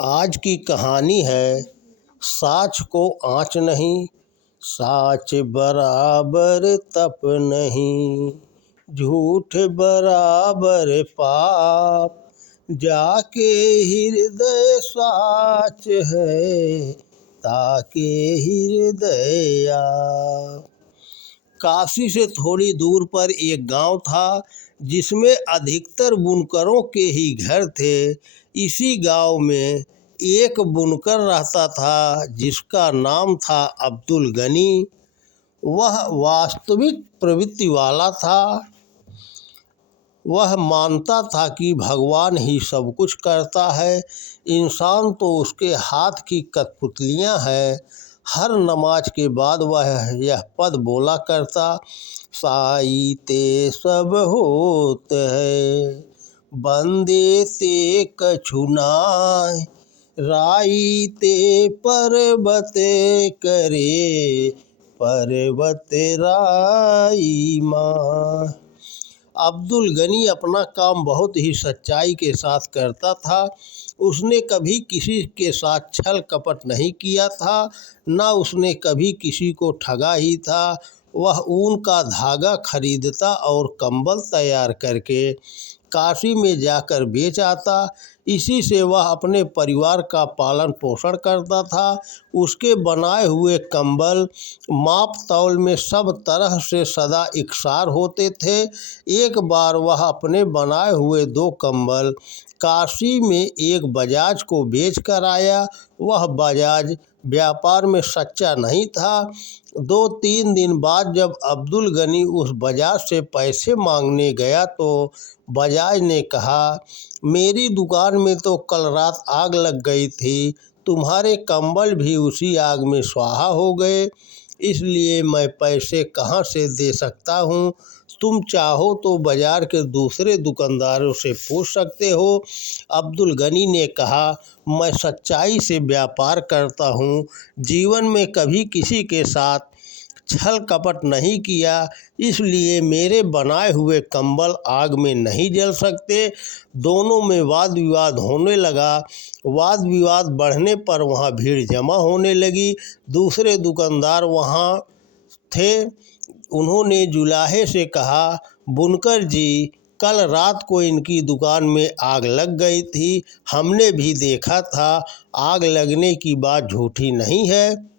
आज की कहानी है साच को आँच नहीं, साच बराबर तप नहीं, झूठ बराबर पाप, जाके हृदय साच है, ताके हृदय आप। काशी से थोड़ी दूर पर एक गांव था जिसमें अधिकतर बुनकरों के ही घर थे। इसी गांव में एक बुनकर रहता था जिसका नाम था अब्दुल गनी। वह वास्तविक प्रवृत्ति वाला था। वह मानता था कि भगवान ही सब कुछ करता है, इंसान तो उसके हाथ की कठपुतलियाँ हैं। हर नमाज के बाद वह यह पद बोला करता, साई ते सब होत है, बंदे ते कछु नाय, राई ते पर्वत करे, पर्वत राई माँ। अब्दुल गनी अपना काम बहुत ही सच्चाई के साथ करता था। उसने कभी किसी के साथ छल कपट नहीं किया था, न उसने कभी किसी को ठगा ही था। वह ऊन का धागा खरीदता और कंबल तैयार करके काशी में जाकर बेच आता। इसी से वह अपने परिवार का पालन पोषण करता था। उसके बनाए हुए कंबल माप तौल में सब तरह से सदा इकसार होते थे। एक बार वह अपने बनाए हुए 2 कंबल काशी में एक बजाज को बेच कर आया। वह बजाज व्यापार में सच्चा नहीं था। 2-3 दिन बाद जब अब्दुल गनी उस बजाज से पैसे मांगने गया तो बजाज ने कहा, मेरी दुकान में तो कल रात आग लग गई थी, तुम्हारे कंबल भी उसी आग में स्वाहा हो गए, इसलिए मैं पैसे कहाँ से दे सकता हूँ। तुम चाहो तो बाजार के दूसरे दुकानदारों से पूछ सकते हो। अब्दुल गनी ने कहा, मैं सच्चाई से व्यापार करता हूँ, जीवन में कभी किसी के साथ छल कपट नहीं किया, इसलिए मेरे बनाए हुए कंबल आग में नहीं जल सकते। दोनों में वाद विवाद होने लगा। वाद विवाद बढ़ने पर वहाँ भीड़ जमा होने लगी। दूसरे दुकानदार वहाँ थे। उन्होंने जुलाहे से कहा, बुनकर जी, कल रात को इनकी दुकान में आग लग गई थी, हमने भी देखा था, आग लगने की बात झूठी नहीं है।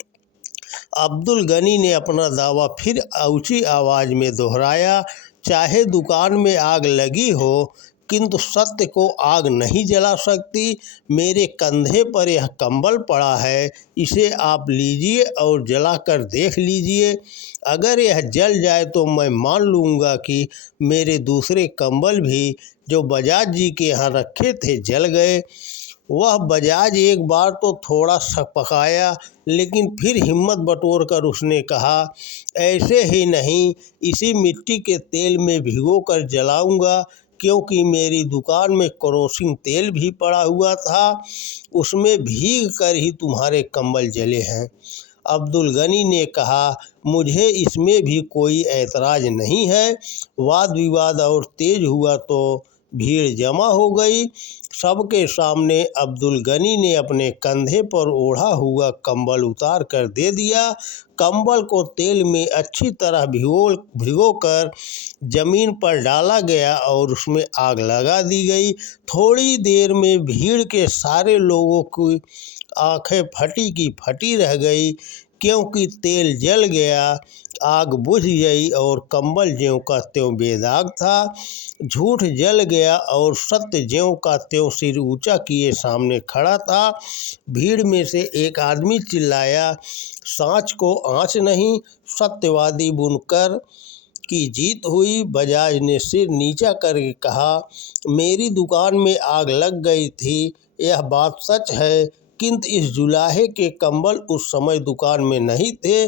अब्दुल गनी ने अपना दावा फिर ऊंची आवाज़ में दोहराया, चाहे दुकान में आग लगी हो, किंतु सत्य को आग नहीं जला सकती। मेरे कंधे पर यह कंबल पड़ा है, इसे आप लीजिए और जलाकर देख लीजिए। अगर यह जल जाए तो मैं मान लूँगा कि मेरे दूसरे कंबल भी जो बजाज जी के यहाँ रखे थे जल गए। वह बजाज एक बार तो थोड़ा सकपकाया, लेकिन फिर हिम्मत बटोर कर उसने कहा, ऐसे ही नहीं, इसी मिट्टी के तेल में भिगो कर जलाऊंगा, क्योंकि मेरी दुकान में केरोसिन तेल भी पड़ा हुआ था, उसमें भीग कर ही तुम्हारे कंबल जले हैं। अब्दुल गनी ने कहा, मुझे इसमें भी कोई ऐतराज़ नहीं है। वाद विवाद और तेज हुआ तो भीड़ जमा हो गई। सबके सामने अब्दुल गनी ने अपने कंधे पर ओढ़ा हुआ कंबल उतार कर दे दिया। कंबल को तेल में अच्छी तरह भिगोकर जमीन पर डाला गया और उसमें आग लगा दी गई। थोड़ी देर में भीड़ के सारे लोगों की आंखें फटी की फटी रह गई, क्योंकि तेल जल गया, आग बुझ गई और कंबल ज्यों का त्यों बेदाग था। झूठ जल गया और सत्य ज्यों का त्यों सिर ऊंचा किए सामने खड़ा था। भीड़ में से एक आदमी चिल्लाया, साँच को आँच नहीं, सत्यवादी बुनकर की जीत हुई। बजाज ने सिर नीचा करके कहा, मेरी दुकान में आग लग गई थी, यह बात सच है, किंतु इस जुलाहे के कंबल उस समय दुकान में नहीं थे,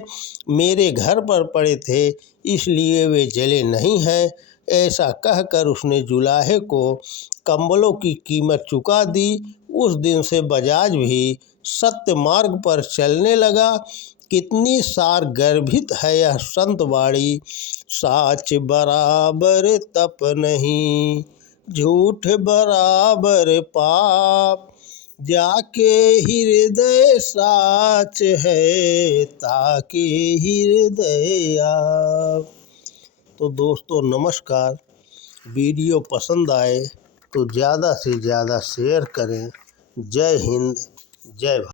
मेरे घर पर पड़े थे, इसलिए वे जले नहीं हैं। ऐसा कहकर उसने जुलाहे को कंबलों की कीमत चुका दी। उस दिन से बजाज भी सत्य मार्ग पर चलने लगा। कितनी सार गर्भित है यह संतवाणी, साच बराबर तप नहीं, झूठ बराबर पाप, जाके हृदय साच है ताके हृदय आप। तो दोस्तों नमस्कार। वीडियो पसंद आए तो ज़्यादा से ज़्यादा शेयर करें। जय हिंद, जय भारत।